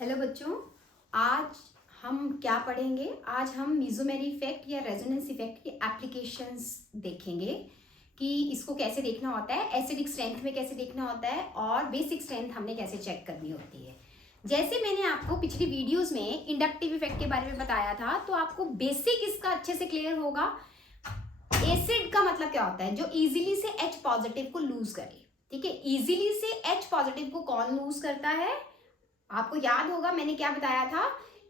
Hello बच्चों, आज हम क्या पढ़ेंगे? आज हम मीसोमेरी इफेक्ट या रेजोनेंस इफेक्ट की एप्लीकेशंस देखेंगे कि इसको कैसे देखना होता है, एसिडिक स्ट्रेंथ में कैसे देखना होता है और बेसिक स्ट्रेंथ हमने कैसे चेक करनी होती है। जैसे मैंने आपको पिछली वीडियोस में इंडक्टिव इफेक्ट के बारे में बताया था, तो आपको बेसिक इसका अच्छे से क्लियर होगा। एसिड का मतलब क्या होता है? जो इजीली से H पॉजिटिव को लूज करे। ठीक है, इजीली से H पॉजिटिव को कौन लूज करता है? आपको याद होगा मैंने क्या बताया था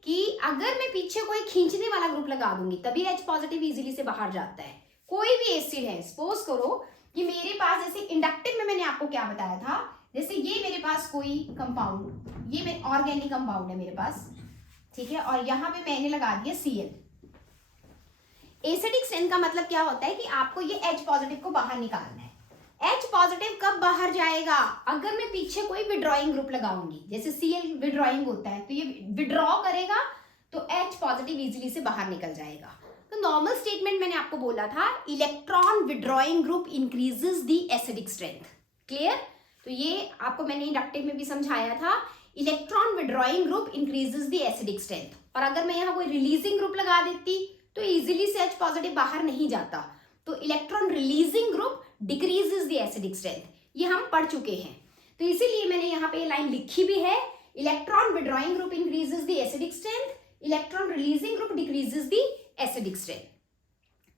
कि अगर मैं पीछे कोई खींचने वाला ग्रुप लगा दूंगी तभी H पॉजिटिव इजीली से बाहर जाता है। कोई भी एसिड है, सपोज करो कि मेरे पास, जैसे इंडक्टिव में मैंने आपको क्या बताया था, जैसे ये मेरे पास कोई कंपाउंड, ये मेरे ऑर्गेनिक कंपाउंड है मेरे पास, ठीक है, और यहाँ पे मैंने लगा दिया Cl। एसिडिक स्ट्रेंथ का मतलब क्या होता है कि आपको ये H पॉजिटिव को बाहर निकालना है। H पॉजिटिव कब बाहर जाएगा? अगर मैं पीछे कोई विड्रॉइंग ग्रुप लगाऊंगी, जैसे Cl विड्रॉइंग होता है तो ये विड्रॉ करेगा तो H पॉजिटिव इजीली से बाहर निकल जाएगा। तो नॉर्मल स्टेटमेंट मैंने आपको बोला था, electron withdrawing group increases the acidic strength. Clear? तो ये आपको मैंने इंडक्टिव में भी समझाया था, electron withdrawing group increases the acidic strength. और अगर मैं यहाँ कोई रिलीजिंग ग्रुप लगा देती तो इजीली से H पॉजिटिव बाहर नहीं जाता, तो electron releasing group decreases the acidic strength. ये हम पढ़ चुके हैं, तो इसीलिए मैंने यहाँ पे लाइन लिखी भी है, electron withdrawing group increases the acidic strength, electron releasing group decreases the acidic strength.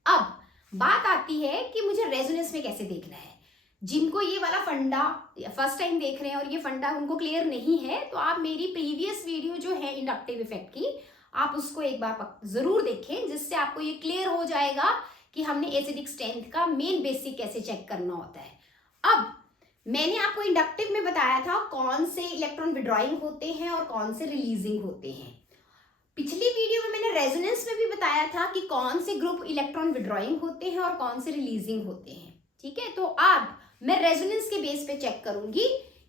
अब बात आती है कि मुझे रेजोनेंस में कैसे देखना है। जिनको ये वाला फंडा फर्स्ट टाइम देख रहे हैं और ये फंडा उनको क्लियर नहीं है, तो आप मेरी प्रीवियस वीडियो जो है इंडक्टिव इफेक्ट की, आप उसको एक बार जरूर देखें, जिससे आपको ये क्लियर हो जाएगा कि हमने एसिडिक स्ट्रेंथ का मेन बेसिक कैसे चेक करना होता है। अब मैंने आपको इंडक्टिव में बताया था कौन से इलेक्ट्रॉन विड्रॉइंग होते हैं और कौन से रिलीजिंग होते हैं। पिछली वीडियो में मैंने रेजोनेंस में भी बताया था कि कौन से ग्रुप इलेक्ट्रॉन विड्रॉइंग होते हैं और कौन से रिलीजिंग होते हैं। ठीक है, तो अब मैं रेजोनेंस के बेस पे चेक करूंगी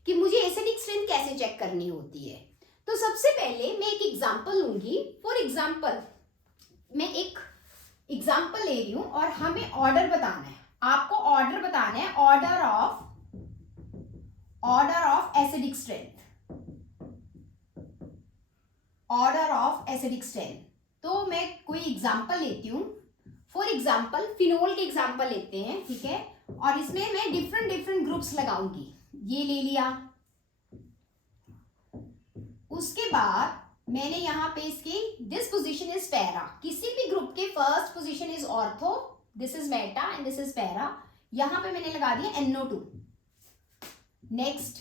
कि मुझे एसिडिक स्ट्रेंथ कैसे चेक करनी होती है। तो सबसे पहले मैं एक एग्जांपल लूंगी। फॉर एग्जांपल मैं एक एग्जांपल ले रही हूं और हमें ऑर्डर बताना है, आपको ऑर्डर बताना है, order of acidic strength, order of acidic strength. तो मैं कोई एग्जांपल लेती हूं, फॉर एग्जांपल फिनोल के एग्जांपल लेते हैं, ठीक है, और इसमें मैं डिफरेंट ग्रुप्स लगाऊंगी। ये ले लिया, उसके बाद मैंने यहाँ पे इसकी दिस पोजीशन इज पैरा, किसी भी ग्रुप के first position is ortho, this is Meta and this is para. यहां पे मैंने लगा दिया NO2। नेक्स्ट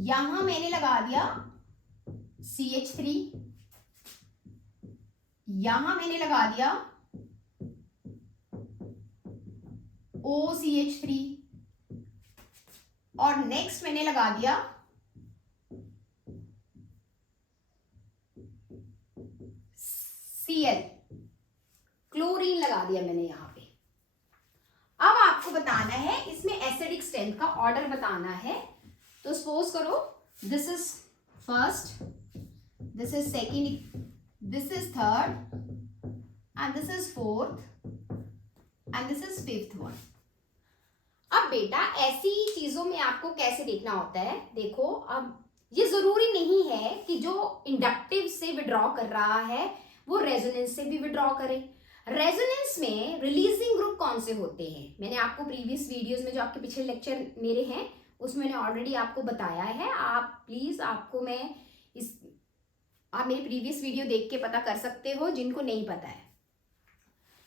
यहां मैंने लगा दिया CH3, यहां मैंने लगा दिया OCH3 और नेक्स्ट मैंने लगा दिया Cl, क्लोरीन लगा दिया मैंने यहां पे। अब आपको बताना है इसमें एसिडिक स्ट्रेंथ का ऑर्डर बताना है। तो सपोज करो this is first, this is second, this is third and this is fourth and this is fifth one. अब बेटा ऐसी चीजों में आपको कैसे देखना होता है, देखो अब ये जरूरी नहीं है कि जो इंडक्टिव से विड्रॉ कर रहा है वो रेजोनेंस से भी विड्रॉ करे। रेजोनेंस में रिलीजिंग ग्रुप कौन से होते हैं, मैंने आपको प्रीवियस वीडियोस में जो आपके पिछले लेक्चर मेरे हैं उसमें मैंने ऑलरेडी आपको बताया है। आप प्लीज, आपको मैं आप मेरी प्रीवियस वीडियो देख के पता कर सकते हो जिनको नहीं पता है।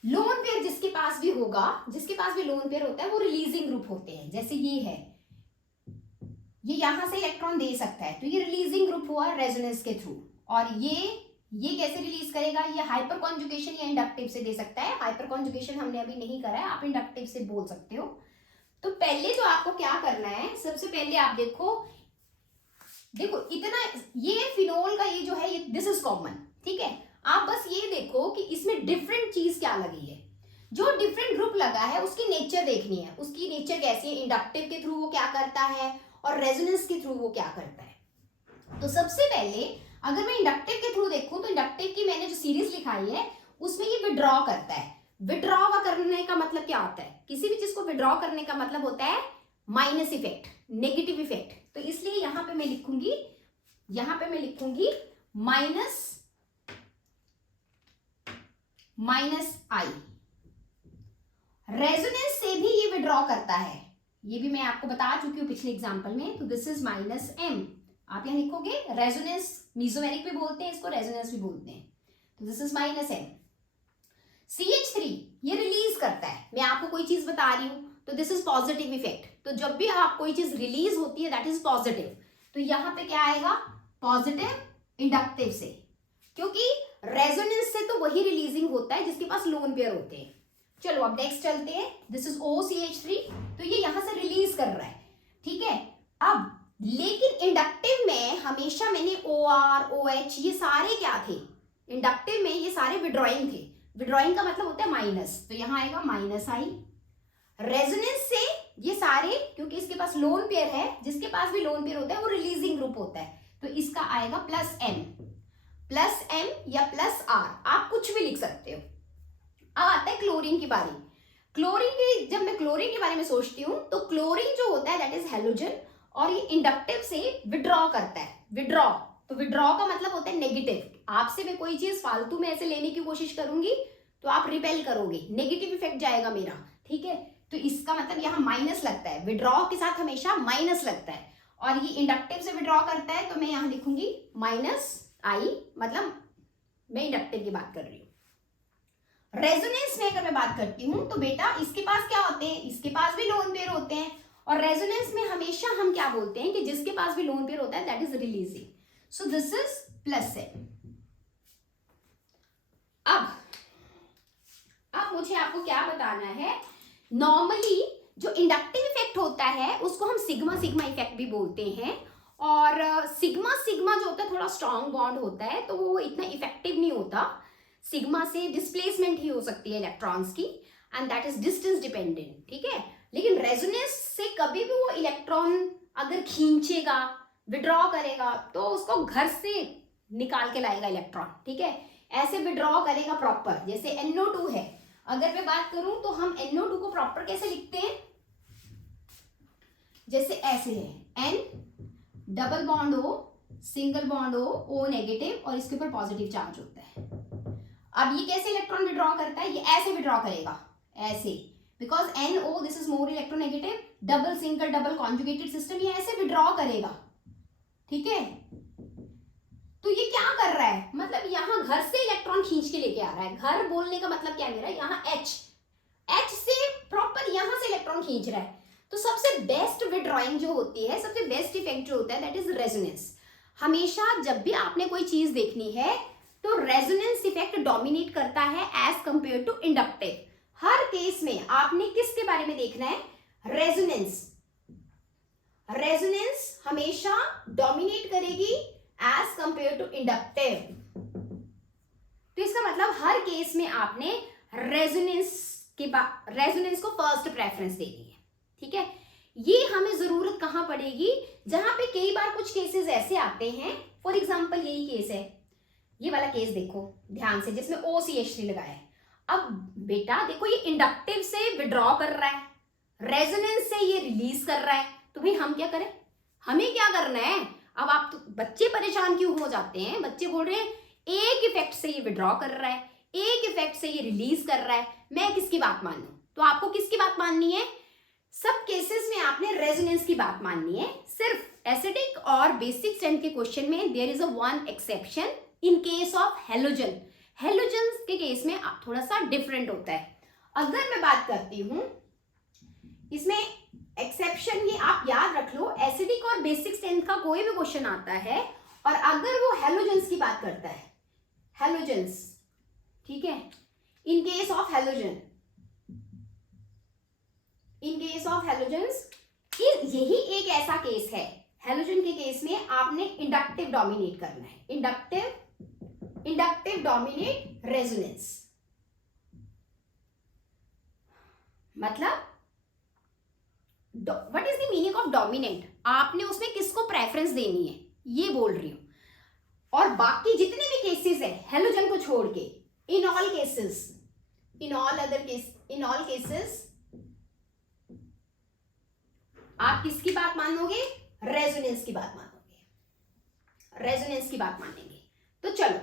लोन पेयर जिसके पास भी होगा, जिसके पास भी लोन पेयर होता है वो रिलीजिंग ग्रुप होते हैं। जैसे ये है, ये यहां से इलेक्ट्रॉन दे सकता है तो ये रिलीजिंग ग्रुप हुआ रेजोनेंस के थ्रू। और ये कैसे रिलीज करेगा? ये हाइपर कॉन्जुगेशन या इंडक्टिव से दे सकता है। हाइपर कॉन्जुगेशन हमने अभी नहीं करा है, आप इंडक्टिव से बोल सकते हो। तो पहले तो आपको क्या करना है, सबसे पहले आप देखो इतना, ये फिनोल का ये जो है ये दिस इज कॉमन, ठीक है। आप बस ये देखो कि इसमें डिफरेंट चीज क्या लगी है। जो डिफरेंट ग्रुप लगा है उसकी नेचर देखनी है, उसकी नेचर कैसी है, इंडक्टिव के थ्रू वो क्या करता है और रेजोनेंस के थ्रू वो क्या करता है। तो सबसे पहले अगर मैं इंडक्टिव के थ्रू देखूं तो इंडक्टिव की मैंने जो सीरीज लिखाई है उसमें ये विड्रॉ करता है। विड्रॉ करने का मतलब क्या होता है? किसी भी चीज को विड्रॉ करने का मतलब होता है माइनस इफेक्ट, नेगेटिव इफेक्ट, तो इसलिए यहां पे मैं लिखूंगी माइनस आई। रेजोनेंस से भी ये विड्रॉ करता है, ये भी मैं आपको बता चुकी हूँ पिछले एग्जांपल में। तो दिस इज माइनस एम, आप यहां लिखोगे रेजोनेंस, मीजोमेरिक भी बोलते हैं इसको, रेजोनेंस भी बोलते हैं। तो this is minus M. CH3 ये रिलीज करता है, मैं आपको कोई चीज बता रही हूं तो दिस इज पॉजिटिव इफेक्ट। तो जब भी आप कोई चीज रिलीज होती है दैट इज पॉजिटिव, तो यहां पे क्या आएगा, पॉजिटिव इंडक्टिव से, क्योंकि रेजोनेंस से तो वही रिलीजिंग होता है जिसके पास लोन पेयर होते हैं। चलो अब नेक्स्ट चलते हैं, दिस इज OCH3, तो ये यहां से रिलीज कर रहा है, ठीक है। अब लेकिन इंडक्टिव में हमेशा मैंने OR OH ये सारे क्या थे, इंडक्टिव में ये सारे विड्रॉइंग थे, विड्रॉइंग का मतलब होता है माइनस, तो यहां आएगा माइनस आई। रेजोनेंस से ये सारे, क्योंकि इसके पास लोन पेयर है, जिसके पास भी लोन पेयर होता है वो रिलीजिंग ग्रुप होता है, तो इसका आएगा प्लस एम या प्लस आर, आप कुछ भी लिख सकते हो। अब आता है क्लोरीन की बारी। जब मैं क्लोरीन के बारे में सोचती हूँ तो क्लोरीन जो होता है दैट इज हेलोजन, और ये इंडक्टिव से विड्रॉ करता है, तो विड्रॉ का मतलब होता है नेगेटिव। आपसे मैं कोई चीज फालतू में ऐसे लेने की कोशिश करूंगी तो आप रिपेल करोगे, नेगेटिव इफेक्ट जाएगा मेरा, ठीक है। तो इसका मतलब यहाँ माइनस लगता है, विड्रॉ के साथ हमेशा माइनस लगता है, और ये इंडक्टिव से विड्रॉ करता है, तो मैं यहाँ लिखूंगी माइनस आई, मतलब मैं इंडक्टिव की बात कर रही हूँ। रेजोनेंस में अगर मैं बात करती हूँ तो बेटा इसके पास क्या होते हैं, इसके पास भी लोन पेयर होते हैं, और रेजोनेंस में हमेशा हम क्या बोलते हैं कि जिसके पास भी लोन पेयर होता है that is releasing, so this is plus M. अब मुझे आपको क्या बताना है, नॉर्मली जो इंडक्टिव इफेक्ट होता है उसको हम सिग्मा इफेक्ट भी बोलते हैं, और सिग्मा जो होता है थोड़ा स्ट्रॉन्ग बॉन्ड होता है, तो वो इतना इफेक्टिव नहीं होता। सिग्मा से डिस्प्लेसमेंट ही हो सकती है इलेक्ट्रॉन्स की, and that is distance dependent, ठीक है। लेकिन रेजोनेंस से कभी भी वो इलेक्ट्रॉन अगर खींचेगा, विड्रॉ करेगा, तो उसको घर से निकाल के लाएगा इलेक्ट्रॉन, ठीक है। ऐसे विड्रॉ करेगा प्रॉपर, जैसे NO2 है, अगर मैं बात करूं तो हम NO2 को प्रॉपर कैसे लिखते हैं, जैसे ऐसे है, N double bond O single bond O negative, और इसके ऊपर पॉजिटिव चार्ज होता है। अब ये कैसे इलेक्ट्रॉन विड्रॉ करता है, ये ऐसे विड्रॉ करेगा, ऐसे, because NO this is more electronegative, double single double conjugated system, ये ऐसे विड्रॉ करेगा, ठीक है। तो ये क्या कर रहा है, मतलब यहाँ घर से इलेक्ट्रॉन खींच के लेके आ रहा है। घर बोलने का मतलब क्या है मेरा, यहाँ H से प्रॉपर यहाँ से इलेक्ट्रॉन खींच रहा है। तो सबसे बेस्ट विड्रॉइंग जो होती है, सबसे बेस्ट इफेक्ट जो होता है दैट इज रेजोनेंस। हमेशा जब भी आपने कोई चीज देखनी है तो रेजोनेंस इफेक्ट डोमिनेट करता है एज कंपेयर टू इंडक्टिव। हर केस में आपने किसके बारे में देखना है, रेजोनेंस हमेशा डोमिनेट करेगी एज कंपेयर टू इंडक्टिव। तो इसका मतलब हर केस में आपने रेजोनेंस को फर्स्ट प्रेफरेंस देनी है, ठीक है। ये हमें जरूरत कहां पड़ेगी, जहां पे कई बार कुछ केसेस ऐसे आते हैं, फॉर एग्जांपल यही केस है, ये वाला केस देखो ध्यान से, जिसमें OCH3 लगाया है। अब बेटा देखो ये इंडक्टिव से विड्रॉ कर रहा है, रेजोनेंस से ये रिलीज कर रहा है, तो भाई हम क्या करें, हमें क्या करना है। अब आप तो बच्चे परेशान क्यों हो जाते हैं, बच्चे बोल रहे हैं एक इफेक्ट से ये विड्रॉ कर रहा है, एक इफेक्ट से ये रिलीज कर रहा है, मैं किसकी बात मानूं। तो आपको किसकी बात माननी है, सब केसेस में आपने रेजोनेंस की बात माननी है। सिर्फ एसिडिक और बेसिक स्ट्रेंथ के क्वेश्चन में there is a one exception, in case of halogen के केस में थोड़ा सा डिफरेंट होता है। अगर मैं बात करती हूं इसमें एक्सेप्शन, ये आप याद रख लो, एसिडिक और बेसिक स्ट्रेंथ का कोई भी क्वेश्चन आता है और अगर वो हेलोजेंस की बात करता है, हेलोजेंस, ठीक है, इन केस ऑफ हेलोजेंस, यही एक ऐसा केस है, हेलोजन के केस में आपने इंडक्टिव डोमिनेट करना है, इंडक्टिव डोमिनेट रेजोनेंस। मतलब what is the meaning of dominant, आपने उसमें किसको प्रेफरेंस देनी है, ये बोल रही हूं। और बाकी जितने भी केसेस है हेलोजन को छोड़ के, इन ऑल केसेस आप किसकी बात मानोगे? रेजोनेंस की बात मानोगे, रेजोनेंस की बात मानेंगे। तो चलो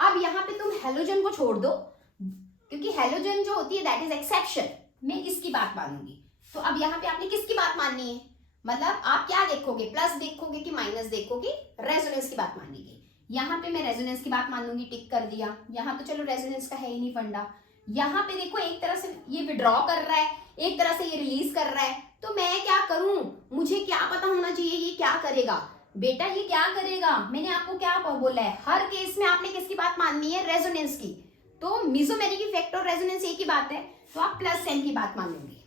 अब यहाँ पे तुम हेलोजन को छोड़ दो, क्योंकि हेलोजन जो होती है दैट इज एक्सेप्शन, मैं इसकी बात मानूंगी। तो अब यहाँ पे आपने किसकी बात माननी है? मतलब आप क्या देखोगे, प्लस देखोगे कि माइनस देखोगे? रेजोनेंस की बात मानेंगे। यहाँ पे मैं रेजोनेंस की बात मान लूंगी, टिक कर दिया। यहाँ तो चलो रेजोनेंस का है ही नहीं फंडा। यहाँ पे देखो एक तरह से ये विड्रॉ कर रहा है, एक तरह से ये रिलीज कर रहा है, तो मैं क्या करूं? मुझे क्या पता होना चाहिए ये क्या करेगा। बेटा ये क्या करेगा, मैंने आपको क्या बोला है, हर केस में आपने किसकी बात माननी है? रेजोनेंस की। तो मेसोमेरिक इफेक्ट और रेजोनेंस एक ही बात है, तो आप प्लस साइन की बात मानोगे।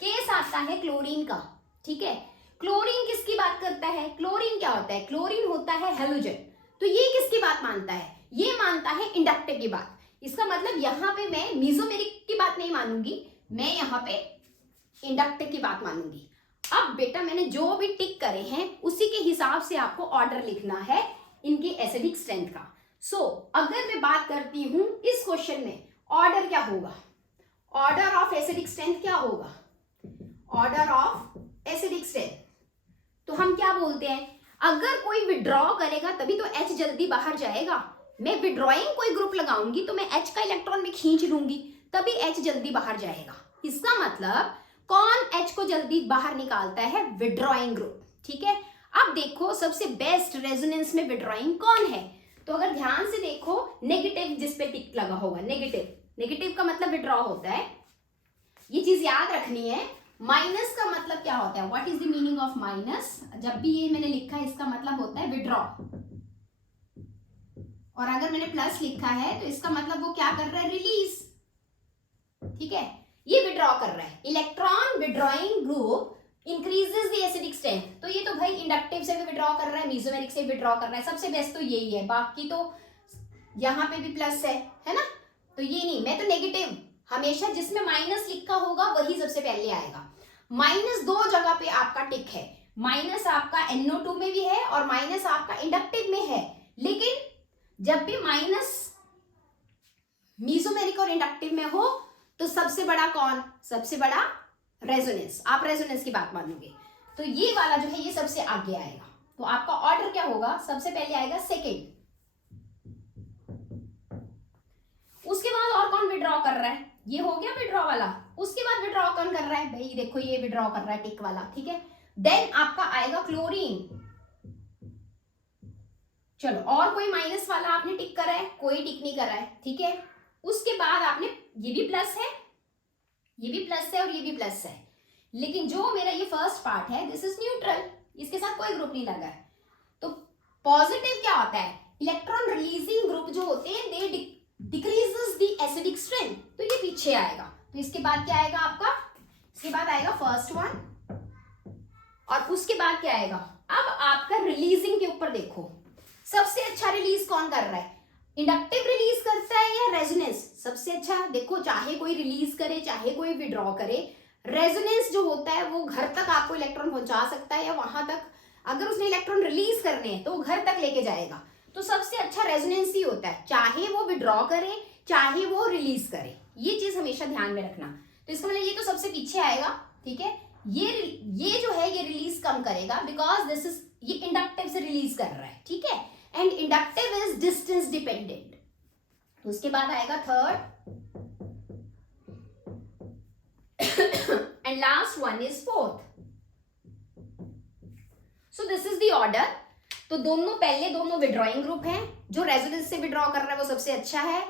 केस आता है क्लोरीन का, ठीक है। क्लोरीन किसकी बात करता है? क्लोरीन क्या होता है? क्लोरीन होता है हेलोजन। तो ये किसकी बात मानता है? ये मानता है इंडक्टिव की बात। इसका मतलब यहाँ पे मैं मेसोमेरिक की बात नहीं मानूंगी, मैं यहाँ पे इंडक्टिव की बात मानूंगी। अब बेटा मैंने जो भी टिक करे हैं उसी के हिसाब से आपको ऑर्डर लिखना है इनके एसिडिक स्ट्रेंथ का। अगर मैं बात करती हूं इस क्वेश्चन में ऑर्डर क्या होगा, ऑर्डर ऑफ एसिडिक स्ट्रेंथ क्या होगा? ऑर्डर ऑफ एसिडिक स्ट्रेंथ, तो हम क्या बोलते हैं, अगर कोई विड्रॉ करेगा तभी तो H जल्दी बाहर जाएगा। मैं विड्रॉइंग कोई ग्रुप लगाऊंगी तो मैं H का इलेक्ट्रॉन में खींच लूंगी, तभी H जल्दी बाहर जाएगा। इसका मतलब कौन H को जल्दी बाहर निकालता है? विड्रॉइंग ग्रुप, ठीक है। अब देखो सबसे बेस्ट रेजोनेंस में विड्रॉइंग कौन है? तो अगर ध्यान से देखो, नेगेटिव जिस पे टिक लगा होगा, नेगेटिव, नेगेटिव का मतलब विड्रॉ होता है, ये चीज याद रखनी है। माइनस का मतलब क्या होता है? What is the meaning of minus? जब भी ये मैंने लिखा है इसका मतलब होता है विड्रॉ, और अगर मैंने प्लस लिखा है तो इसका मतलब वो क्या कर रहा है? रिलीज, ठीक है। ये विड्रॉ कर रहा है, electron withdrawing group increases the acidic strength. तो ये तो भाई इंडक्टिव से भी विड्रॉ कर रहा है, मेसोमेरिक से विड्रॉ कर रहा है, सबसे बेस्ट तो यही है। बाकी तो यहाँ पे भी प्लस है ना, तो ये नहीं, मैं तो नेगेटिव, हमेशा जिसमें माइनस लिखा होगा वही सबसे पहले आएगा। माइनस दो जगह पे आपका टिक है, माइनस आपका NO2 में भी है और माइनस आपका इंडक्टिव में है। लेकिन जब भी माइनस मेसोमेरिक और इंडक्टिव में हो तो सबसे बड़ा कौन? सबसे बड़ा रेजोनेंस। आप रेजोनेंस की बात मानोगे, तो ये वाला जो है ये सबसे आगे आएगा। तो आपका ऑर्डर क्या होगा? सबसे पहले आएगा सेकेंड, उसके बाद और कौन विड्रॉ कर रहा है? ये हो गया विड्रॉ वाला। उसके बाद विड्रॉ कौन कर रहा है? भाई देखो ये विड्रॉ कर रहा है टिक वाला, ठीक है। देन आपका आएगा क्लोरीन। चलो और कोई माइनस वाला आपने टिक करा है? कोई टिक नहीं करा है, ठीक है। उसके बाद आपने, ये भी प्लस है, ये भी प्लस है और ये भी प्लस है, लेकिन जो मेरा ये फर्स्ट पार्ट है दिस इज न्यूट्रल, इसके साथ कोई ग्रुप नहीं लगा है। तो पॉजिटिव क्या होता है? इलेक्ट्रॉन रिलीजिंग ग्रुप जो होते हैं दे डिक्रीजेस द एसिडिक स्ट्रेंथ, तो ये पीछे आएगा। तो इसके बाद क्या आएगा आपका? इसके बाद आएगा फर्स्ट वन, और उसके बाद क्या आएगा? अब आपका रिलीजिंग के ऊपर देखो, सबसे अच्छा रिलीज कौन कर रहा है? इंडक्टिव रिलीज करता है या रेजोनेंस? सबसे अच्छा देखो, चाहे कोई रिलीज करे चाहे कोई विड्रॉ करे, रेजोनेंस जो होता है वो घर तक आपको इलेक्ट्रॉन पहुंचा सकता है, या वहां तक अगर उसने इलेक्ट्रॉन रिलीज करने हैं तो वो घर तक लेके जाएगा। तो सबसे अच्छा रेजोनेंस ही होता है, चाहे वो विड्रॉ करे चाहे वो रिलीज करे, ये चीज हमेशा ध्यान में रखना। तो इसका मतलब ये तो सबसे पीछे आएगा, ठीक है। ये जो है ये रिलीज कम करेगा, बिकॉज दिस इज, ये इंडक्टिव से रिलीज कर रहा है, ठीक है। And inductive is distance dependent. तो उसके बाद आएगा third, and last one is fourth. So this is the order. तो दोनों पहले दोनों विड्रॉइंग ग्रुप हैं, जो रेजोनेंस से विड्रॉ कर रहा है वो सबसे अच्छा है।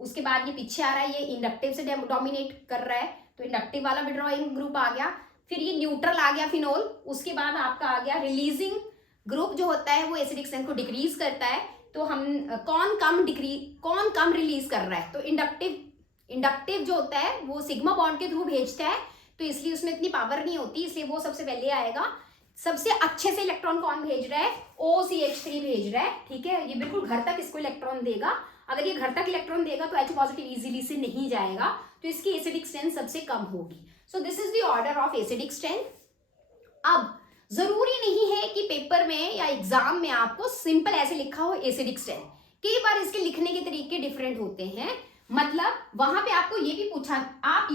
उसके बाद ये पीछे आ रहा है, ये इंडक्टिव से डोमिनेट कर रहा है, तो इंडक्टिव वाला विड्रॉइंग ग्रुप आ गया। फिर ये न्यूट्रल आ गया फिनोल। उसके बाद आपका आ गया रिलीजिंग ग्रुप, जो होता है वो एसिडिक स्ट्रेंथ को डिक्रीज करता है। तो हम कौन कम रिलीज कर रहा है? तो इंडक्टिव जो होता है वो सिग्मा बॉन्ड के थ्रू भेजता है, तो इसलिए उसमें इतनी पावर नहीं होती, इसलिए वो सबसे पहले आएगा। सबसे अच्छे से इलेक्ट्रॉन कौन भेज रहा है? OCH3 भेज रहा है, ठीक है। ये बिल्कुल घर तक इसको इलेक्ट्रॉन देगा। अगर ये घर तक इलेक्ट्रॉन देगा तो H पॉजिटिव इजीली से नहीं जाएगा, तो इसकी एसिडिक स्ट्रेंथ सबसे कम होगी। सो this is the order of acidic strength. अब जरूरी नहीं है कि पेपर में या एग्जाम में आपको सिंपल ऐसे लिखा हो एसिडिक स्ट्रेंथ, कई बार इसके लिखने के तरीके डिफरेंट होते हैं। मतलब वहां पे आपको ये भी पूछा, आप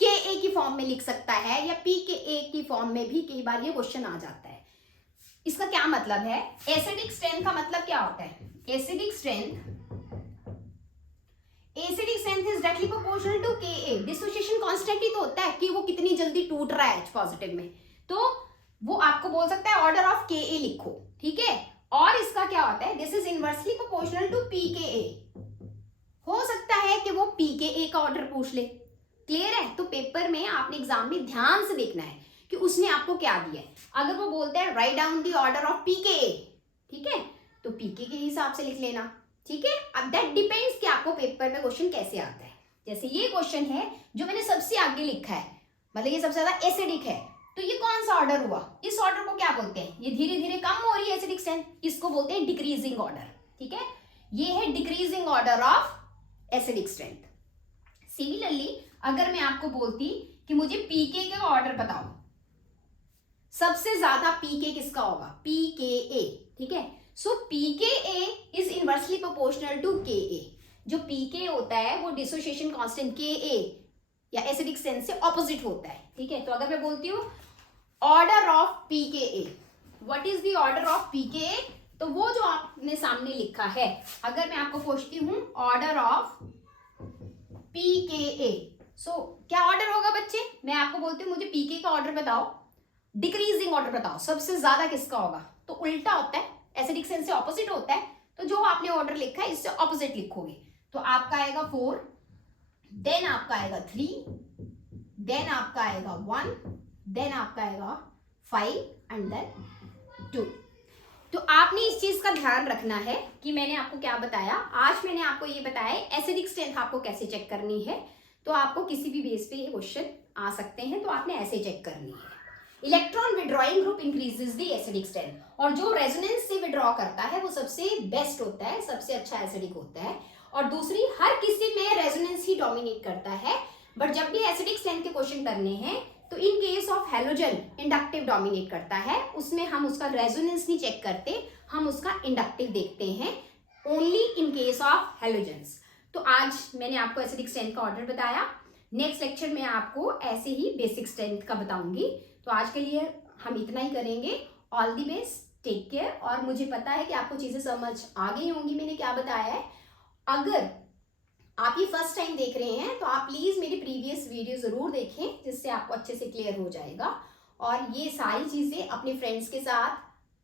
के ए की फॉर्म में लिख सकता है या पी के ए की फॉर्म में भी कई बार ये क्वेश्चन आ जाता है। इसका क्या मतलब है? एसिडिक स्ट्रेंथ का मतलब क्या होता है? Acidic strength is directly proportional to K A. Dissociation constant ही तो होता है कि वो कितनी जल्दी टूट रहा है H पॉजिटिव में, तो वो आपको बोल सकता है ऑर्डर ऑफ के ए लिखो, ठीक है। और इसका क्या होता है? This is inversely proportional to P K A. हो सकता है कि वो पी के ए का ऑर्डर पूछ ले। क्लियर है? तो पेपर में आपने एग्जाम में ध्यान से देखना है कि उसने आपको क्या दिया है। अगर वो बोलता है write down the order of P K ए, ठीक है, तो पी के हिसाब से लिख लेना, ठीक है। अब दैट डिपेंड्स कि आपको पेपर में क्वेश्चन कैसे आता है। जैसे ये क्वेश्चन है जो मैंने सबसे आगे लिखा है, मतलब ये सबसे ज्यादा एसिडिक है, तो ये कौन सा ऑर्डर हुआ? इस ऑर्डर को क्या बोलते हैं? ये धीरे धीरे कम हो रही है एसिडिक स्ट्रेंथ, इसको बोलते हैं डिक्रीजिंग ऑर्डर, ठीक है। ये है decreasing order of acidic strength. Similarly अगर मैं आपको बोलती कि मुझे पीके का ऑर्डर बताओ, सबसे ज्यादा पीके किसका होगा? पीके, ठीक है। सो पीके is inversely proportional to K ए। जो पीके होता है वो डिसोसिएशन कांस्टेंट के ए या एसिडिक स्ट्रेंथ से ऑपोजिट होता है, ठीक है। तो अगर मैं बोलती हूँ order of P K, what is the order of P K, तो वो जो आपने सामने लिखा है, अगर मैं आपको पूछती हूँ ऑर्डर ऑफ पीके, सो क्या ऑर्डर होगा बच्चे? मैं आपको बोलती हूँ मुझे पीके का ऑर्डर बताओ, डिक्रीजिंग ऑर्डर बताओ, सबसे ज्यादा किसका होगा? तो उल्टा होता है, एसिडिक स्ट्रेंथ से ऑपोजिट होता है, तो जो आपने ऑर्डर लिखा है इससे ऑपोजिट लिखोगे। तो आपका आएगा 4, देन आपका आएगा 3, देन आपका आएगा 1, देन आपका आएगा 5 एंड देन 2। तो आपने इस चीज का ध्यान रखना है कि मैंने आपको क्या बताया। आज मैंने आपको ये बताया एसिडिक स्ट्रेंथ आपको कैसे चेक करनी है। तो आपको किसी भी बेस पे ये क्वेश्चन आ सकते हैं, तो आपने ऐसे चेक करनी है। Electron withdrawing group increases the acidic strength, और जो रेजोनेंस से विड्रॉ करता है वो सबसे बेस्ट होता है, सबसे अच्छा एसिडिक होता है। और दूसरी, हर किसी में रेजोनेंस ही डोमिनेट करता है, बट जब भी एसिडिक स्ट्रेंथ के क्वेश्चन करने हैं तो इन case of halogen inductive dominate करता है, उसमें हम उसका रेजोनेंस नहीं चेक करते, हम उसका इंडक्टिव देखते हैं, only in case of halogens. तो आज मैंने आपको एसिडिक स्ट्रेंथ का ऑर्डर बताया, नेक्स्ट लेक्चर में आपको ऐसे ही बेसिक स्ट्रेंथ का बताऊंगी। तो आज के लिए हम इतना ही करेंगे। All the best, take care. और मुझे पता है कि आपको चीजें समझ आ गई होंगी मैंने क्या बताया है। अगर आप ये फर्स्ट टाइम देख रहे हैं तो आप प्लीज मेरी प्रीवियस वीडियो जरूर देखें, जिससे आपको अच्छे से क्लियर हो जाएगा। और ये सारी चीजें अपने फ्रेंड्स के साथ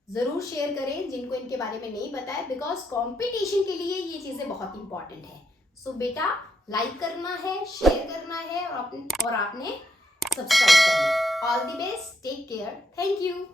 जरूर शेयर करें जिनको इनके बारे में नहीं पता है, बिकॉज कॉम्पिटिशन के लिए ये चीजें बहुत इंपॉर्टेंट है। सो बेटा, लाइक करना है, शेयर करना है और आपने सब्सक्राइब करना है। All the best, take care, thank you.